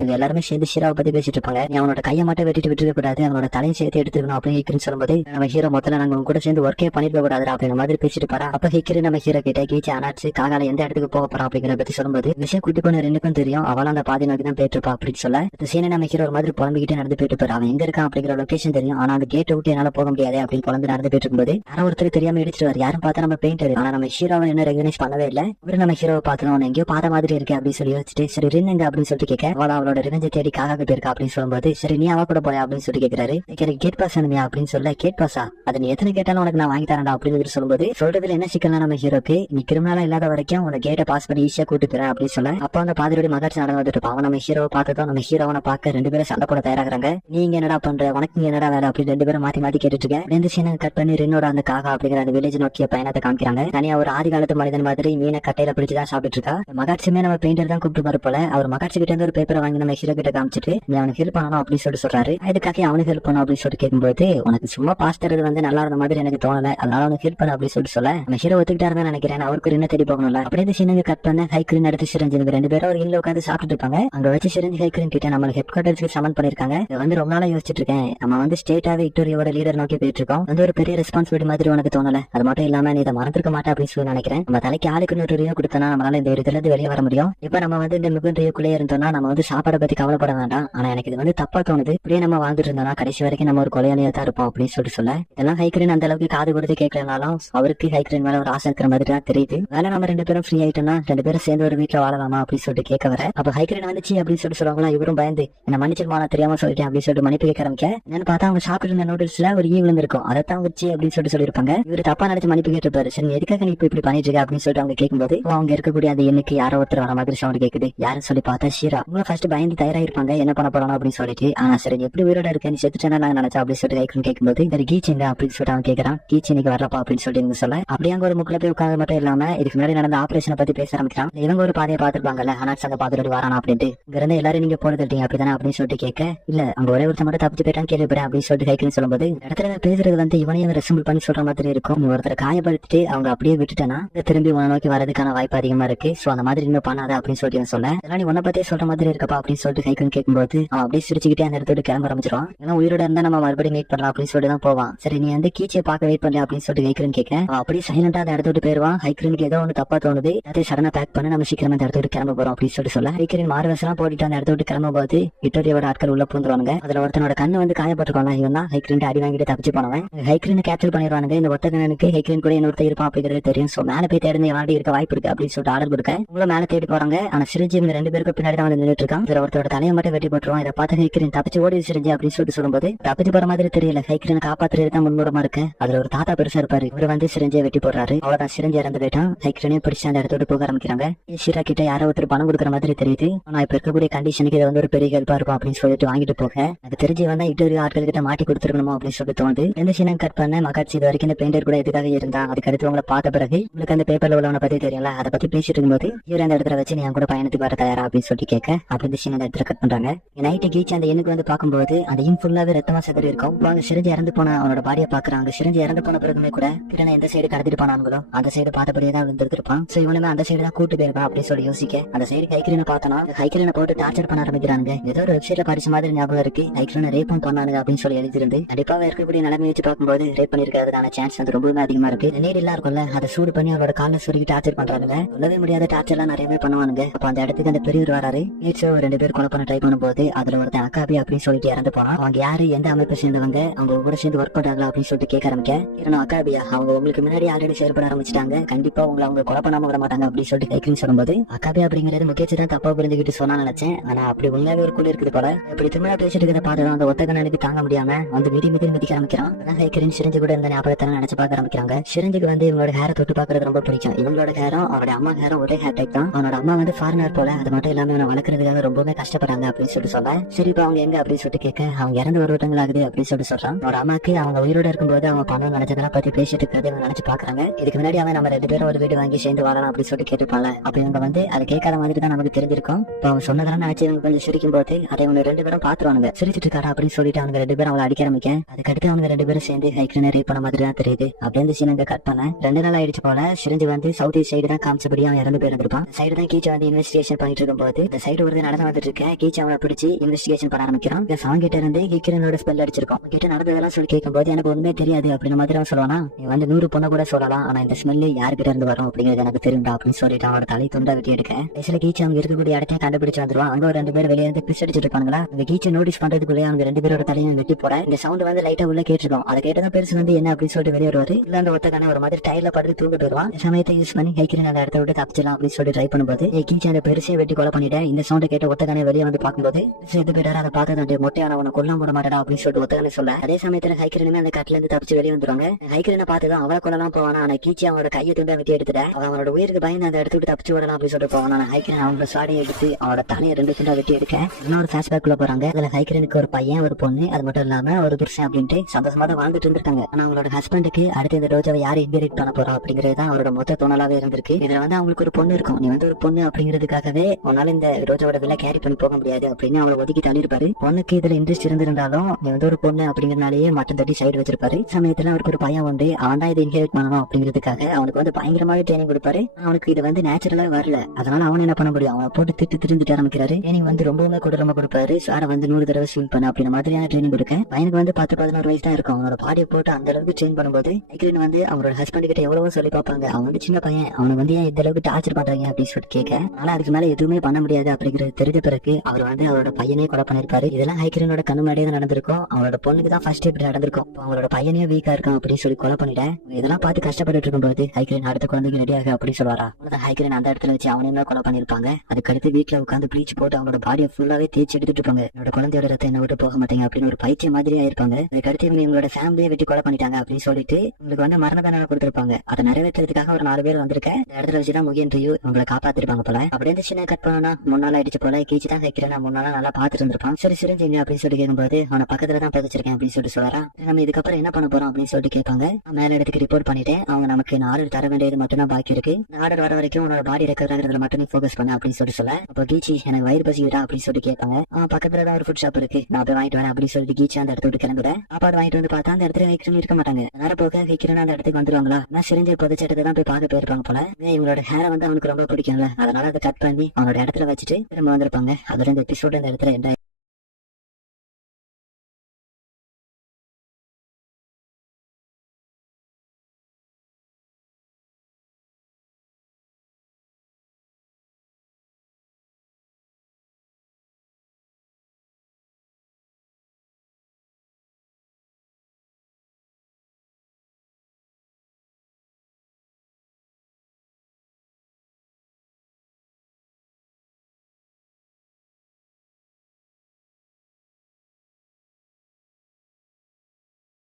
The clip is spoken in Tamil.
இவங்க எல்லாருமே சேர்ந்து ஷீராவை பத்தி பேசிட்டு இருப்பாங்க. நீ அவனோட கையை மட்டும் வெட்டிட்டு விட்டுருக்க கூடாது, அவனோட தலையை சேர்த்து எடுத்துக்கணும் அப்படின்னு ஹிக்கிரின் சொல்லும்போது நம்ம ஹீரோ மொத்தம் நாங்க உங்க கூட சேர்ந்து ஒர்க்கே பண்ணிருக்க கூடாது அப்படிங்கிற மாதிரி பேசிட்டு பாரா. அப்ப ஹிக்கிரி நம்ம ஹீரோ கிட்ட கீச்சு அனாச்சு காகால எந்த இடத்துக்கு போக போறோம் அப்படிங்கிற பத்தி சொல்லும்போது விஷயம் குட்டி பொண்ணு ரெண்டுக்கும் தெரியும், அவளும் அந்த பாதி நோக்கி தான் போயிட்டு இருப்பா அப்படின்னு சொல்ல இந்த சீனை நம்ம ஹீரோ ஒரு மாதிரி புலம்பிக்கிட்டே நடந்து போயிட்டு இருப்பாரு. அவன் எங்க இருக்கான் அப்படிங்கிற லொகேஷன் தெரியும், ஆனா அந்த கேட்டை விட்டு என்னால போக முடியாது அப்படின்னு புலம்பு நடந்து போயிட்டு இருக்கும்போது யாரும் ஒருத்தர் தெரியாம இடிச்சிருவாரு. யாரும் பார்த்தா நம்ம பெயிண்டர், ஆனா நம்ம ஹீரோவை என்ன ரெகனைஸ் பண்ணவே இல்லை. இவரு நம்ம ஹீரோவை பார்த்தோம் அவன் எங்கேயோ பார்த்த மாதிரி இருக்கு அப்படின்னு சொல்லி யோசிச்சுட்டு சரி ரின் அப்படின்னு சொல்லிட்டு கேட்க அவளோட ரிவெஞ்ச தேடி காக போயிருக்கா அப்படின்னு சொல்லும்போது சரி நீ அவ கூட போய் அப்படின்னு சொல்லி கேட்கிறாரு. கேட் பாஸ் அனுமியா அப்படின்னு சொல்ல கேட் பாஸா அது நீ எத்தனை கேட்டாலும் உனக்கு நான் வாங்கி தரேன்டா அப்படின்னு சொல்லும்போது சொல்றதுல என்ன சிக்கல்னா நம்ம ஹீரோக்கு நீ கிரிமினலா இல்லாத வரைக்கும் உன கேட்டை பாஸ் பண்ணி ஈஸியா கூட்டு போறேன் அப்படின்னு சொல்ல அப்ப அந்த பாதிரோட மகாட்சி நடந்து வந்துட்டு இருப்பான். அவன் நம்ம ஹீரோவை பார்த்ததும் நம்ம ஹீரோவனை பார்க்க ரெண்டு பேரும் சண்டை போட தயாராகிறாங்க. நீங்க என்னடா பண்ற, உனக்கு நீ என்னடா வேலை அப்படின்னு ரெண்டு பேரும் மாத்தி மாத்தி கேட்டுட்டு இருக்கேன். ரெண்டு சீனை கட் பண்ணி ரின்னோட அந்த காகா அப்படிங்கிற அந்த வில்லேஜ் நோக்கிய பயணத்தை காமிக்கிறாங்க. தனியா ஒரு ஆதி காலத்து மனிதன் மாதிரி மீனை கட்டையில பிடிச்சுதான் சாப்பிட்டு இருக்கா. மகாட்சியுமே நம்ம பெயிண்டர் தான் கூப்பிட்டு பாரு போல. அவர் மகாட்சி கிட்ட இருந்து ஒரு பேப்பரை வாங்கி நம்ம ஹீரோ கிட்ட காமிச்சிட்டு நீ அவனுக்கு ஹெல்ப் பண்ணணும் அப்படின்னு சொல்லிட்டு சொல்றாரு. அதுக்காக அவனுக்கு ஹெல்ப் பண்ணணும் அப்படின்னு சொல்லிட்டு கேட்கும்போது உனக்கு சும்மா பாஸ் தரது வந்து நல்லா இருந்த மாதிரி எனக்கு தோணல, அதனால அவனுக்கு ஹெல்ப் பண்ண அப்படின்னு சொல்லிட்டு சொல்ல நம்ம ஹீரோ ஒத்துக்கிட்டாரு நினைக்கிறேன். அவருக்கு என்ன தேடி போகணும்ல அப்படியே சீனங்க கட் பண்ண ஹைக்ரீன் எடுத்து சிரஞ்சு ரெண்டு பேரும் ஒரு இன்னும் உட்காந்து சாப்பிட்டு இருப்பாங்க. அங்க வச்சு சிரஞ்சு ஹைக்ரீன் கிட்ட நம்ம ஹெட் குவார்டர்ஸ்க்கு சமன் பண்ணிருக்காங்க. வந்து ரொம்ப நாளா யோசிச்சுட்டு இருக்கேன், நம்ம வந்து ஸ்டேட்டாவே விக்டோரியோட லீடர் நோக்கி போயிட்டு இருக்கோம், வந்து ஒரு பெரிய ரெஸ்பான்சிபிலிட்டி மாதிரி உனக்கு தோணல, அது மட்டும் இல்லாம நீ இதை மறந்துருக்க மாட்டேன் அப்படின்னு சொல்லி நினைக்கிறேன். நம்ம தலைக்கு ஆளுக்கு ஒரு ரியோ கொடுத்தனா நம்மளால இந்த இதுல இருந்து வெளியே வர முடியும். இப்ப நம்ம வந்து இந்த மிகுந்த ரியோக்குள்ளே இருந்தோம்னா நம்ம வந்து சாப்பாடை பத்தி கவலைப்பட வேண்டாம். ஆனா எனக்கு இது வந்து தப்பா தோணுது, இப்படியே நம்ம வாழ்ந்துட்டு இருந்தோம்னா கடைசி வரைக்கும் நம்ம ஒரு கொலையாளியா தான் இருப்போம் அப்படின்னு சொல்ல இதெல்லாம் ஹைக்ரீன் அந்த அளவுக்கு காது கொடுத்து கேட்கலனாலும் அவருக்கு ஹைக்ரீன் மேல ஒரு ஆசை இருக்கிற மாதிரி தான் தெரியுது. வேலை நம்ம ரெண்டு பேரும் ஃப்ரீ ஆயிட்டோம்னா ரெண்டு பேரும் சேர்ந்து ஒரு வீட்டுல வாழலாமா அப்படின்னு சொல்லிட்டு கேட்க வர அப்ப ஹைக்ரீன் வந்துச்சு அப்படின்னு சொல்லுவாங்களா. இவரும் பயந்து என்ன மன்னிச்சிருமா தெரியாம சொல்லிட்டேன் அப்படின்னு சொல்லிட்டு மன்னிப்பு கேட்க ஆரம்பிக்க என்னன்னு பார்த்தா அவங்க சாப்பிட்டு இருந்த நூடுல்ஸ்ல ஒரு ஈ விழுந்திருக்கும், அதைத்தான் வச்சு அப்படின்னு சொல்லியிருப்பாங்க. இவரு தப்பா நினைச்சு மன்னிப்பு கேட்டுப்பாரு. சரி எதுக்காக நீ இப்படி பண்ணிட்டு இருக்க அப்படின்னு சொல்லிட்டு அவங்க கேட்கும்போது அவங்க இருக்கக்கூடிய அந்த எண்ணுக்கு யாரோ ஒருத்தர் வர மாதிரி சவுண்ட் கேக்குது. யாரும் சொல்லி பார்த்தா ஷீரா. அவங்க ஃபர்ஸ்ட் பயந்து தயாராயிருப்பாங்க என்ன பண்ண போறானோ அப்படின்னு சொல்லிட்டு. ஆனா சரி எப்படி உயிரோட இருக்க நீ செத்துட்டா நான் நினைச்சா அப்படின்னு சொல்லிட்டு ஹைக்ரீன் கேட்கும்போது இந்த கீச்சிங்க அப்படின்னு சொல்லிட்டு அவன் கேட்கறான். கீச்சி இன்னைக்கு வரலப்பா அப்படின்னு சொல்லிட்டு சொல்ல அப்படியே அங்க ஒரு முக்கில போய் உட்காந்து மட்டும் இல்லாம இதுக்கு முன்னாடி நடந்த ஆபரேஷனை பத்தி பேச ஆரம்பிக்கிறான். இவங்க ஒரு பாதையை பாத்துருப்பாங்கல்ல அனாட்ஸ் அங்க பாத்துட்டு வரானா அப்படின்ட்டு இங்க இருந்து எல்லாரும் நீங்க போடுறீங்க அப்படிதானே அப்படின்னு சொல்லிட்டு கேட்க இல்ல அங்க ஒரே ஒருத்தர் மட்டும் தப்பிச்சு போயிட்டான்னு கேள்விப்பறேன் அப்படின்னு சொல்லிட்டு ஹைக்ரீன் சொல்லும்போது இடத்துல பேசுறது வந்து இவனையும் ரெசிம்பிள் பண்ணி சொல்ற மாதிரி இருக்கும். நீ ஒருத்தரை காயப்படுத்திட்டு அவங்க அப்படியே விட்டுட்டேன்னா திரும்பி உன நோக்கி வரதுக்கான வாய்ப்பு அதிகமா இருக்கு. சோ அந்த மாதிரி இன்னும் பண்ணாத அப்படின்னு சொல்லிட்டு சொல்ல இதெல்லாம் நீ உன்ன பத்தியே சொல்ற மாதிரி இருக்கப்பா அப்படின்னு சொல்லிட்டு ஹைக்ரீன் கேட்கும்போது அவன் அப்படியே சிரிச்சுக்கிட்டே அந்த இடத்துல கிளம்ப ஆரம்பிச்சிருவான். ஏன்னா உயிரோட இருந்தா நம்ம மறுபடியும் மீட் பண்ணலாம் அப்படின்னு சொல்லிட்டு தான் போவான். சரி நீ வந்து கீச்சை பார்க்க வெயிட் பண்ணல அப்படின்னு சொல்லிட்டு ஹைக்ரீன் கேட்க அவன் அப்படியே சைலண்டா அந்த இடத்துல போயிருவான். ஹைக்ரீனுக்கு ஏதோ ஒன்று தப்பா தோணுது, அதை சடனா பேக் பண்ண நம்ம சீக்கிரமா அந்த இடத்துல கிளம்ப போறோம் அப்படின்னு சொல்ல ஹைக்ரீன் மார்வெஸ் எல்லாம் போட்டுட்டு அந்த இடத்துல கிளம்ப போது விக்டோரியோட ஆட்கள் உள்ள பூந்துருவாங்க. அதுல ஒருத்தனோட கண்ணு வந்து காயப்பட்டிருக்காங்க. இவன் தான் ஹைக்ரீன் அடி வாங்கிட்டு தப்பிச்சு போனவன். ஹைக்ரீன் கேப்சர் பண்ணிடுவானுங்க. இந்த ஒத்தகனுக்கு ஹைக்ரீன் கூட இன்னொருத்த இருப்பான் அப்படிங்கிறது தெரியும். சோ மேல போய் தேடி வாடி இருக்க வாய்ப்பு இருக்கு அப்படின்னு சொல்லிட்டு ஆர்டர் கொடுக்க உங்களை மேல தேடி போறாங்க. ஆனா சிரிஞ்சி இவங்க ரெண்டு பேருக்கு பின்னாடி தான் வந்து நின்றுட்டு இருக்கான். இதுல ஒருத்தரோட தலையை மட்டும் வெட்டி போட்டுருவான். இதை பார்த்து ஹைக்ரீன் தப்பிச்சு ஓடி சிரிஞ்சி அப்படின்னு சொல்லிட்டு சொல்லும்போது தப்பிச்சு போற மாதிரி தெரியல. ஹைக்ரீனை காப்பாத்துறது தான் முன்முறமா இருக்கு. அதுல ஒரு தாத்தா பெருசா இருப்பாரு. இவர் வந்து சிரிஞ்சியை வெட்டி போடுறாரு. அவ்வளவுதான் சிரிஞ்சி இறந்து போயிட்டான். ஹைக்ரீனையும் பிடிச்சு அந்த இடத்தோட போக ஆரம்பிக்கிறாங்க. ஷீரா கிட்ட யாரோ ஒருத்தர் பணம் கொடுக்குற மாதிரி தெரியுது. ஆனா இப்ப இருக்கக்கூடிய கண்டிஷனுக்கு இது வந்து ஒரு பெரிய ஹெல்ப்பா இருக்கும் அப்படின்னு சொல்லிட்டு வாங்கிட்டு போக அது தெரிஞ்சு வந்தா இட்டு ஆட்கள் கிட்ட மாட்டி கொடுத்துருக்கணுமோ அப்படின்னு சொல்லிட்டு தோணுது. எந்த சீனை கட் பண்ண மகாட்சி இது வரைக்கும் இந்த பெயிண்டர் கூட எதுக்காக இருந்தா அதுக்கு அடுத்து உங்களை பார்த்த பிறகு உங்களுக்கு அந்த பேப்பர்ல உள்ளவனை பத்தி தெரியல, அதை பத்தி பேசிட்டு இருக்கும்போது இவர் அந்த இடத்துல வச்சு நீ கூட பயணத்துக்கு வர தயாரா அப்படின்னு சொல்லி கேட்க அப்படி சீன் அந்த இடத்துல கட் பண்றாங்க. நைட்டு கீச்சு அந்த எண்ணுக்கு வந்து பார்க்கும்போது அந்த இன் ஃபுல்லாவே ரத்தமா செதறி இருக்கும். அவங்க சிரிஞ்சு இறந்து போன அவனோட பாடியை பாக்குறாங்க. சிரிஞ்சு இறந்து போன பிறகுமே கூட கிரணை எந்த சைடு கடத்திட்டு போனாங்களோ அந்த சைடு பார்த்தபடியே தான் விழுந்திருப்பான். சோ இவனுமே அந்த சைடு தான் கூட்டு போயிருப்பான் அப்படின்னு சொல்லி யோசிக்க அந்த சைடு ஹைக்ரீனை பார்த்தோம்னா ஹைக்ரீனை போட்டு டார்ச்சர் பண்ண ஆரம்பிக்கிறாங்க. ஏதோ ஒரு வெப்சைட்ல படிச்ச மாதிரி ஞாபகம் இருக்கு. ஹைக்ரீனை ரேப் பண்ணானுங்க அப்படின்னு சொல்லி எழுதிருந்து கண்டிப்பாக இருக்கக்கூடிய நிலைமை வச்சு பார்க்கும்போது ரேப் பண்ணிருக்கிறதுக்கான சான்ஸ் வந்து ரொம்பவே அதிகமா இருக்கு. நீர் எல்லாம் இருக்கும்ல அதை சூடு பண்ணி அவரோட காலில் சுருக்கி டார்ச்சர் பண்றாங்க. சொல்லவே முடியாத டார்ச்சர் எல்லாம் நிறையவே பண்ணுவானுங்க. அப்ப அந்த இடத்துக்கு அந்த பெரியவர் வராரு. நீட்ஸ் ரெண்டு பேர் கொலை பண்ண ட்ரை பண்ணும்போது அதுல ஒருத்தன் அக்காபி அப்படின்னு சொல்லிட்டு இறந்து போனான். அவங்க யாரு எந்த அமைப்பை சேர்ந்தவங்க அவங்க ஒவ்வொரு சேர்ந்து ஒர்க் பண்றாங்களா அப்படின்னு சொல்லிட்டு கேட்க ஆரம்பிக்க இவனும் அக்காபியா அவங்க உங்களுக்கு முன்னாடி ஆல்ரெடி செயல்பட ஆரம்பிச்சிட்டாங்க, கண்டிப்பா உங்களை அவங்க கொலை பண்ணாம விட மாட்டாங்க அப்படின்னு சொல்லிட்டு ஹைக்ரீன் சொல்லும்போது அக்காபி அப்படிங்கிறது முக்கியச்சு தான் தப்பா புரிஞ்சுக்கிட்டு சொன்னா நினைச்சேன். ஆனா அப்படி உண்மையாவே ஒரு குழு இருக்குது போல. இப்படி திரும்ப பேசிட்டு இருக்கிற பாத்துதான் அந்த ஒத்த கண்ணனுக்கு தாங்க முடியாம வந்து மிதிக்க ஆரம்பிக்கிறான். ஹைக்ரீன் சிரிஞ்சு கூட இந்த ஞாபகத்தை நினைச்சு பார்க்க ஆரம்பிக்கிறாங்க. சிரிஞ்சுக்கு வந்து இவங்களோட ஹேரை தொட்டு பாக்குறது ரொம்ப பிடிக்கும். இவங்களோட ஹேரும் அவரோட அம்மா ஹேரும் ஒரே ஹேர் டைப் தான். அவனோட அம்மா வந்து ஃபாரினர் போல, அது மட்டும் இல்லாம இவனை வளர்க்கறதுக்காக ரொம்பவே கஷ்டப்படுறாங்க அப்படின்னு சொல்லிட்டு சொல்ல சரிப்பா அவங்க எங்க அப்படின்னு சொல்லிட்டு கேட்க அவங்க இறந்து ஒரு வருடங்கள் ஆகுது அப்படின்னு சொல்லிட்டு சொல்றான். அவனோட அம்மாக்கு அவங்க உயிரோட இருக்கும்போது அவங்க பணம் நினைச்சதெல்லாம் பத்தி பேசிட்டு இருக்கிறது நினைச்சு பாக்குறாங்க. இதுக்கு முன்னாடி அவன் நம்ம ரெண்டு பேரும் ஒரு வீடு வாங்கி சேர்ந்து வாழலாம் அப்படின்னு சொல்லிட்டு கேட்டுப்பாங்க. அப்ப இவங்க வந்து அதை கேட்காத மாதிரி தான் நமக்கு தெரிஞ்சிருக்கும். இப்ப அவங்க சொன்னதெல்லாம் நினைச்சு இவங்க கொஞ்சம் சிரிக்கும் போது அதை இவங்க ரெண்டு பேரும் பாத்துருவாங்க. சிரிச்சிட்டு இருக்காரா அப்படின்னு சொல்லிட்டு அவங்க ரெண்டு பேரும் அவளை அடிக்க ஆரம்பிக்க அதுக்கடுத்து அவங்க ரெண்டு பேரும் சேர்ந்து ஹைக்ரீனை ரேப் பண்ண மாதிரி தான் தெரியுது. அப்படியே இந்த சீன் கட் பண்ண 2 நாள் ஆயிடுச்சு போல. சிரிஞ்சு வந்து சவுத் ஈஸ்ட் சைடு தான் காமிச்சபடி அவன் இறந்து போயிருந்திருப்பான். சைடு தான் கீச்சை வந்து இன்வெஸ்டிகேஷன் பண்ணிட்டு இருக்கும் போது இந்த சைடு ஒரு நடனம் வந்துட்டு இருக்க கீச்சி அவனை பிடிச்சி இன்வெஸ்டிகேஷன் பண்ண ஆரம்பிக்கிறான். அவங்க கிட்ட இருந்து ஹிக்கிரனோட ஸ்பெல் அடிச்சிருக்கோம். கிட்ட நடந்ததெல்லாம் சொல்லி கேட்கும்போது எனக்கு ஒண்ணுமே தெரியாது அப்படின்ற மாதிரி அவன் சொல்லுவானா. நீ வந்து 100 பொண்ணை கூட சொல்லலாம், ஆனா இந்த ஸ்மெல்லு யாருக்கிட்ட இருந்து வரும் அப்படிங்கிறது எனக்கு தெரியும்டா அப்படின்னு சொல்லிட்டு அவனோட தலை துண்டா வெட்டி எடுக்க சில கீச்சி அவங்க இருக்கக்கூடிய இடத்தையும் கண்டுபிடிச்சு வந்துருவான். அங்க ஒரு 2 பேர் வெளியே இருந்து பிஸ் அடிச்சிட்டு இருப்பாங்களா. இந்த கீச்சை நோட்டீஸ் பண்றதுக்குள்ளே அவங்க 2 பேரோட தலையும் வெட்டி போற இந்த சவுண்ட் வந்து லைட்டா உள்ள கேட்டிருக்கோம். அதை கேட்டதான் பெருசு வந்து என்ன அப்படின்னு சொல்லிட்டு வெளியே வருவாரு. இல்ல அந்த ஒத்தக்கான ஒரு மாதிரி டயர்ல படுத்து தூக்கிட்டு வருவான். இந்த சமயத்தை யூஸ் பண்ணி ஹைக்கிரன் அந்த இடத்த விட்டு தப்பிச்சலாம் அப்படின்னு சொல்லி ட்ரை பண்ணும்போது கீச்சி அந்த பெருசையை வெட்டி கொலை பண்ணிட்டேன். இந்த சவுண்ட் கேட்ட ஒத்தக்கான வெளியே வந்து பார்க்கும்போது சேர்த்து போயிட்டாரு. அதை பார்த்தது மொட்டையான உன கொல்லாம் போட மாட்டா அப்படின்னு சொல்லிட்டு ஒத்தக்கான சொல்ல அதே சமயத்துல ஹைக்கிரனுமே அந்த கட்டில இருந்து தப்பிச்சு வெளியே வந்துருவாங்க. ஹைக்கிரனை பார்த்துதான் அவளை கொள்ளலாம் போவானா. ஆனா கீச்சி அவனோட கையை துண்டா வெட்டி எடுத்துட்ட அவனோட உயிருக்கு பயந்து அந்த இடத்த விட்டு தப்பிச்சு விடலாம் அப்படின்னு சொல்லிட்டு போவான். ஹைக்கிரன் அவங்களோட சாடியை எடுத்து அவனோட தலையை 2 துண்டா வெட்டி எடுக்க இன்னொரு ஃபிளாஷ்பேக் குள்ள போறாங்க. அதுல ஹைக்கிரனுக்கு ஒரு பையன் ஒரு பொண்ணு அது மட்டும் இல்லாம ஒரு புருஷன் அப்படின்ட்டு சந்தோஷமா தான் வாழ்ந்துட்டு இருந்திருக்காங்க. ஆனா அவங்களோட ஹஸ்பண்டுக்கு அடுத்து இந்த ரோஜாவை யாரு இன்ஹெரிட் பண்ண போறோம் அப்படிங்கிறது தான் அவரோட மொத்த தோணலாவே இருந்திருக்கு. இதுல வந்து அவங்களுக்கு ஒரு பொண்ணு இருக்கும். நீ வந்து ஒரு பொண்ணு அப்படிங்கிறதுக்காகவே உன்னால இந்த ரோஜாவோட விலை கேரி பண்ணி போக முடியாது அப்படின்னு அவளை ஒதுக்கி தள்ளிருப்பாரு. பொண்ணுக்கு இதுல இன்ட்ரெஸ்ட் இருந்திருந்தாலும் நீ வந்து ஒரு பொண்ணு அப்படிங்கறதுனாலேயே மட்டும் தட்டி சைடு வச்சிருப்பாரு. சமயத்துல அவருக்கு ஒரு பையன் உண்டு. அவன் தான் இதை இன்ஹெரிட் பண்ணணும் அப்படிங்கிறதுக்காக அவனுக்கு வந்து பயங்கரமாக ட்ரைனிங் கொடுப்பாரு. அவனுக்கு இது வந்து நேச்சுரலா வரல. அதனால அவன் என்ன பண்ண முடியும், அவனை போட்டு திட்டு ஆரம்பிக்கிறாரு. ட்ரைனிங் வந்து ரொம்பவுமே கொடூரமா கொடுப்பாரு. சாரை வந்து 100 தடவை ஸ்விம் பண்ண அப்படின்ற மாதிரியான ட்ரைனிங் கொடுக்க பையனுக்கு வந்து 10-11 வயசு தான் இருக்கும். அவனோட பாடியை போட்டு அந்த அளவுக்கு ட்ரெயின் பண்ணும்போது ஹைக்கிரன் வந்து அவரோட ஹஸ்பண்ட் கிட்ட எவ்வளவோ சொல்லி பார்ப்பாங்க. அவன் வந்து சின்ன பையன், அவனை வந்து ஏன் இந்த அளவுக்கு டார்ச்சர் பண்றாங்க அப்படின்னு சொல்லிட்டு கேட்க ஆனா அதுக்கு மேல எதுவுமே பண்ண முடியாது அப்படிங்கிறது தெரிஞ்ச பிறகு அவர் வந்து அவரோட பையனே கொலை பண்ணிருப்பாரு. இதெல்லாம் ஹைக்கிரனோட கண்ணு முன்னாடியே தான் நடந்திருக்கும். அவரோட பொண்ணுக்கு தான் ஃபர்ஸ்ட் இப்படி நடந்திருக்கும். அவங்களோட பையனே வீக்கா இருக்கான் அப்படின்னு சொல்லி கொலை பண்ணிட்டேன். இதெல்லாம் பார்த்து கஷ்டப்பட்டு இருக்கும்போது ஹைக்கிரன் அடுத்த குழந்தைக்கு ரெடியாக அப்படி சொல்லுவாரா. ஹைக்கிரன் அந்த இடத்துல வச்சு அவனையும் கொலை பண்ணிருப்பாங்க. அதுக்கடுத்து வீட்டுல உட்காந்து ப்ளீச் போட்டு அவங்களோட பாடியை ஃபுல்லாவே தேய்ச்சி எடுத்துட்டு இருப்பாங்க. என்னோட குழந்தையோட ரத்தம் என்ன விட்டு போக மாட்டேங்க அப்படின்னு ஒரு பைத்தியம் மாதிரி ஆயிருப்பாங்க. அதுக்கடுத்து இவங்களோட ஃபேமிலியை வெட்டி கொலை பண்ணிட்டாங்க அப்படின்னு சொல்லிட்டு உங்களுக்கு வந்து மரண தண்டனை கொடுத்திருப்பாங்க. அதை நிறைவேற்றுறதுக்காக ஒரு 4 பேர் வந்திருக்க இந்த இடத்துல வச்சுதான் முகியன் ரியூ உங்களை காப்பாத்திருப்பாங்க போல. அப்படியே சின்ன கட் பண்ணா 3 நாள் ஆயிடுச்சு போல. கீச்சு தான் ஹைக்கிரன் 3 நாளா நல்லா பாத்துட்டு இருந்திருப்பான். சரி சிரிஞ்சீங்க அப்படின்னு சொல்லி கேட்கும்போது அவனை பக்கத்துல தான் பதிச்சிருக்கேன் அப்படின்னு சொல்லிட்டு சொல்றான். நம்ம இதுக்கப்புறம் என்ன பண்ண போறோம் அப்படின்னு சொல்லிட்டு கேட்பாங்க. மேல இடத்துக்கு ரிப்போர்ட் பண்ணிட்டேன். அவங்க நமக்கு ஆர்டர் தர வேண்டியது மட்டும் தான் பாக்கி இருக்கு. ஆர்டர் வர வரைக்கும் உன்னோட பாடி ரெக்கவர் ஆகிறதுல மட்டும் நீ ஃபோக்கஸ் பண்ண அப்படின்னு சொல்லிட்டு சொல்ல அப்போ கீச்சி எனக்கு வயிறு பசிக்கிறா அப்படின்னு சொல்லிட்டு கேட்பாங்க. பக்கத்துல தான் ஒரு ஃபுட் ஷாப் இருக்கு, நான் போய் வாங்கிட்டு வரேன் அப்படின்னு சொல்லிட்டு கீச்சி அந்த இடத்த விட்டு கிளம்புற. சாப்பாடு வாங்கிட்டு வந்து பார்த்தா அந்த இடத்துல ஹைக்கிரன் இருக்க மாட்டாங்க. நேரம் போக ஹைக்கிரன் அந்த இடத்துக்கு வந்துருவாங்களா. நான் சிரிஞ்ச புதைச்சட்டத்தை தான் போய் பார்க்க போயிருப்பாங்க போல. இவங்களோட ஹேரை வந்து அவனுக்கு ரொம்ப பிடிக்கும்ல, அதனால அதை கட் பண்ணி அவனோட இடத்துல வச்சுட்டு திரும்ப வந்திருப்பாங்க. அதோட இந்த எபிசோட இந்த இடத்துல என்ன